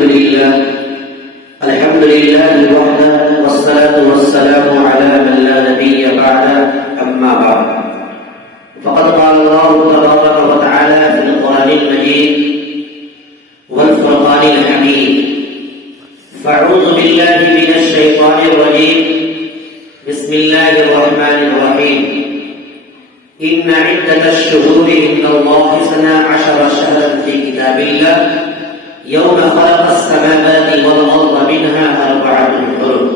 الحمد لله وحده والصلاة والسلام على من لا نبي بعده أما بعد فقد قال الله تبارك وتعالى في القرآن المجيد والفرقان الحميد فأعوذ بالله من الشيطان الرجيم بسم الله الرحمن الرحيم إن عدة الشهور عند الله 12 شهرا في كتاب الله يوم خلق السماوات والأرض منها 4 حرم.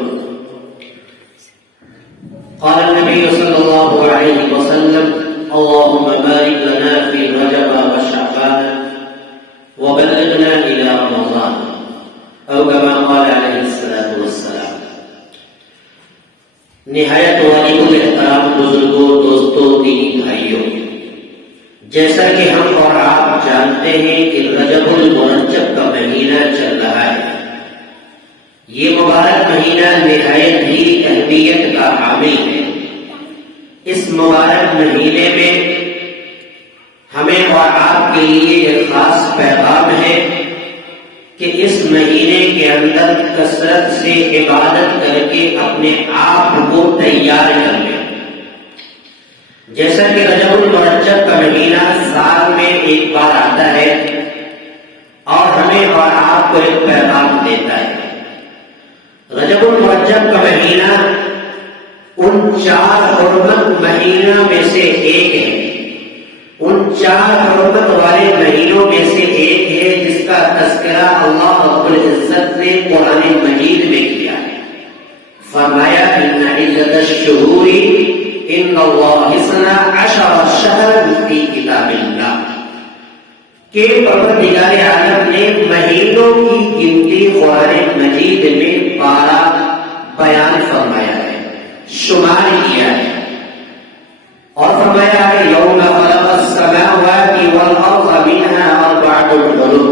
قال النبي صلى الله عليه وسلم اللهم بارك لنا في رجب وشعبان وبلغنا إلى رمضان أو كما قال عليه الصلاة والسلام. نہایت واجب الاحترام بزرگوں، دوستوں، دینی بھائیوں، جیسا کہ ہم اور آپ جانتے ہیں کہ رجب المرجب کا مہینہ چل رہا ہے. یہ مبارک مہینہ نہایت ہی اہمیت کا حامل ہے. اس مبارک مہینے میں ہمیں اور آپ کے لیے ایک خاص پیغام ہے کہ اس مہینے کے اندر کثرت سے عبادت کر کے اپنے آپ کو تیار کر لیں. جیسا کہ رجب المرجب کا مہینہ سال میں ایک بار آتا ہے اور ہمیں اور آپ کو ایک پیغام دیتا ہے. رجب المرجب کا مہینہ ان 4 حرمت مہینوں میں سے ایک ہے. ان 4 حرمت والے مہینوں میں سے ایک ہے جس کا تذکرہ اللہ رب العزت نے قرآن مجید میں کیا ہے. فرمایا ان عدت الشہور ان اللہ 12 شہرا فی کتاب اللہ کہ پروردگار عالم نے مہینوں کی گنتی قرآن مجید میں 12 بیان فرمایا ہے، شمار کیا ہے. اور فرمایا کہ یوم خلق السماوات والارض منها 4 حرم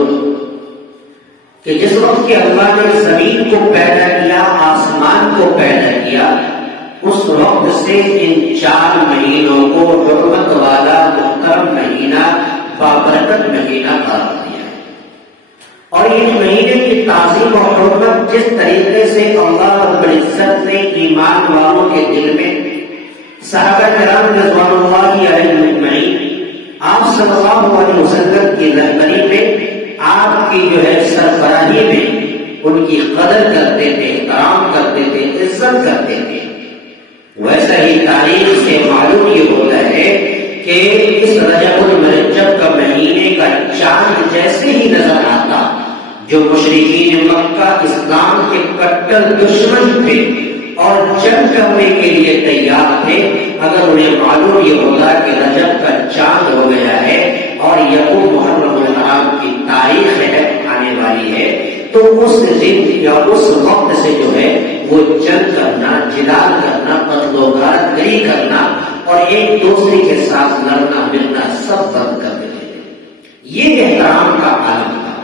کہ جس وقت کہ اللہ نے زمین کو پیدا کیا، آسمان کو پیدا کیا، اس وقت سے ان 4 مہینوں کو حرمت والا محترم مہینہ، بابرکت مہینہ قرار دیا ہے. اور اس مہینے کی تعظیم اور حرمت جس طریقے سے اللہ رب العزت نے ایمان والوں کے دل میں، صحابہ کرام رضوان اللہ علیہم اجمعین، آپ صلی اللہ علیہ وسلم کی رہبری میں، آپ کی سربراہی میں ان کی قدر کرتے تھے، احترام کرتے تھے، عزت کرتے تھے. ویسا ہی تاریخ سے معلوم یہ ہوتا ہے کہ اس رجب المرجب کا مہینے کا چاند جیسے ہی نظر آتا، جو مشرکین مکہ اسلام کے کٹر دشمن تھے اور جنگ کرنے کے لیے تیار تھے، اگر انہیں معلوم یہ ہوتا کہ رجب کا چاند ہو گیا ہے اور یکم محرم الحرام کی تاریخ ہے آنے والی ہے، تو اس دن یا اس وقت سے وہ جنگ کرنا، جدال کرنا، قتل و غارت گری کرنا اور ایک دوسرے کے ساتھ لڑنا ملنا سب بند کر دیتے تھے. یہ احترام کا عالم تھا.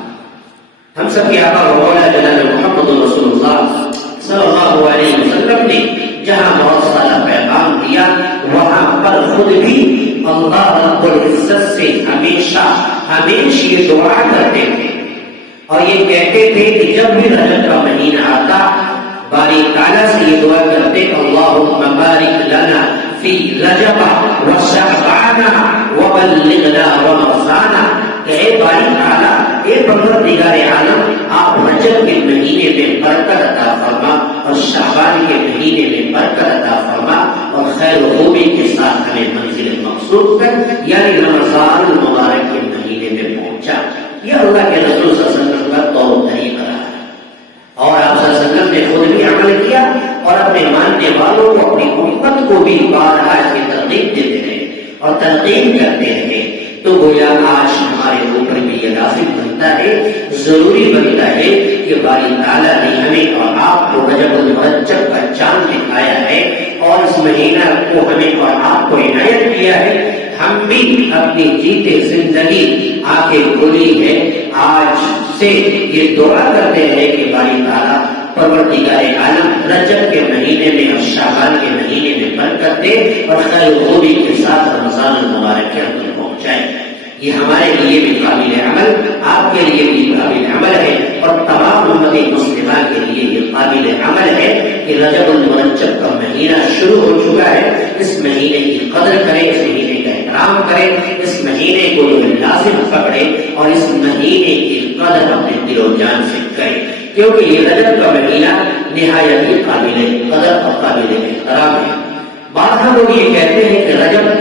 ہم سب کے آقا و مولا جناب محمد رسول اللہ صلی اللہ علیہ وسلم نے جہاں بہت سارا پیغام دیا، وہاں پر خود بھی اللہ رب العزت سے ہمیشہ یہ دعا کرتے تھے اور یہ کہتے تھے کہ جب بھی رجب کا مہینہ آتا، باری تعالیٰ سے یہ دعا کرتے اللہم بارک لنا فی رجب وشعبان وبلغنا رمضان کہ اے باری تعالیٰ، اے پروردگار عالم، آپ رجب کے مہینے میں برکت عطا فرما اور شعبان کے مہینے میں برکت عطا فرما اور خیر و خوبی کے ساتھ ہمیں منزل مقصود تک یعنی رمضان المبارک کے مہینے میں پہنچا. یہ اللہ کے رسول صلی اللہ علیہ وسلم کا طور طریقہ رہا ہے اور آپ صلی اللہ علیہ وسلم نے خود بھی عمل کیا اور اپنے ماننے والوں کو، اپنی امت کو بھی بارہا کی ترغیب دیتے رہے اور تلقین کرتے رہے. تو گویا آج ہمارے اوپر بھی یہ لازم بنتا ہے، ضروری بنتا ہے کہ باری تعالیٰ نے ہمیں اور آپ کو رجب المرجب کا چاند دکھایا ہے اور اس مہینہ کو ہمیں اور آپ کو عنایت کیا ہے. ہم بھی اپنی جیتے زندگی آگے کھولی ہے، آج سے یہ دعا کرتے ہیں کہ باری تعالیٰ پروردگار عالم رجب کے مہینے میں اور شعبان کے مہینے میں برکت دے اور خیر و خوبی کے ساتھ رمضان المبارک کے اندر پہنچائے. یہ ہمارے لیے بھی قابل عمل، آپ کے لیے بھی قابل عمل ہے، اور تمام امت مسلمہ کے لیے یہ قابل عمل ہے کہ رجب المرجب کا مہینہ شروع ہو چکا ہے، اس مہینے کی قدر کریں، اس مہینے کا احترام کریں، اس مہینے کو لازم پکڑیں اور اس مہینے کی قدر اپنے دل و جان سے کریں، کیونکہ یہ رجب کا مہینہ نہایت ہی قابل قدر اور قابل احترام ہے۔ بعض لوگ یہ کہتے ہیں کہ رجب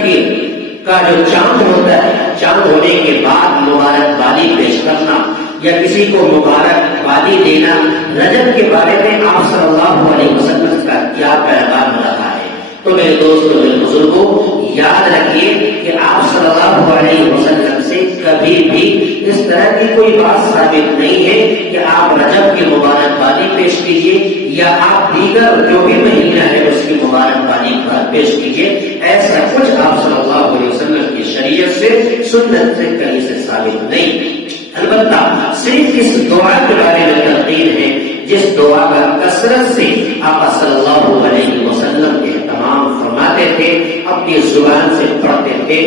کا جو چاند ہوتا ہے، چاند ہونے کے بعد مبارکبادی پیش کرنا یا کسی کو مبارکبادی دینا، رجب کے بارے میں آپ صلی اللہ علیہ وسلم کا کیا پیغام رہا ہے؟ تو میرے دوستوں، میرے بزرگوں، یاد رکھیے کہ آپ صلی اللہ علیہ وسلم سے کبھی بھی اس طرح کی کوئی بات ثابت نہیں ہے کہ آپ رجب کی مبارکبادی پیش کیجیے یا آپ دیگر جو بھی مہینہ ہے اس کی مبارکبادی پیش کیجیے، ایسا کچھ آپ صلی اللہ علیہ وسلم کی شریعت سے، سنت سے کہیں سے ثابت نہیں۔ البتہ صرف اس دعا کے بارے میں تلقین ہے جس دعا کا کثرت سے آقا صلی اللہ علیہ وسلم کے تمام فرماتے تھے، اپنی زبان سے پڑھتے تھے،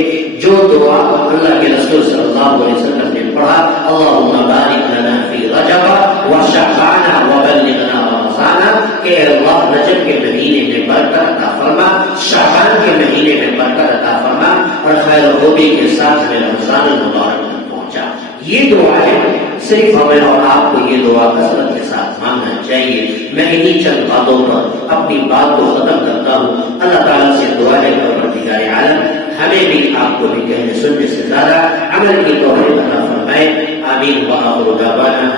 جو دعا اللہ کے رسول صلی اللہ علیہ وسلم نے پڑھا، اللہم بارک لنا فی رجب و شعبان و بلغنا رمضان، کہ اللہ رجب کے مہینے میں برکت عطا فرما، شعبان کے مہینے میں برکت عطا فرما، اور خیر و خوبی کے ساتھ ہمیں رمضان المبارک تک پہنچا۔ یہ دعا ہے، صرف ہمیں اور آپ کو یہ دعا کثرت کے ساتھ مانگنا چاہیے۔ میں انہی چند باتوں پر اپنی بات کو ختم کرتا ہوں۔ اللہ تعالیٰ سے دعا ہے پروردگار عالم ہمیں بھی آپ کو بھی کہنے سننے سے زیادہ عمل کی توفیق عطا فرمائے۔ آمین۔ وآخر دعوانا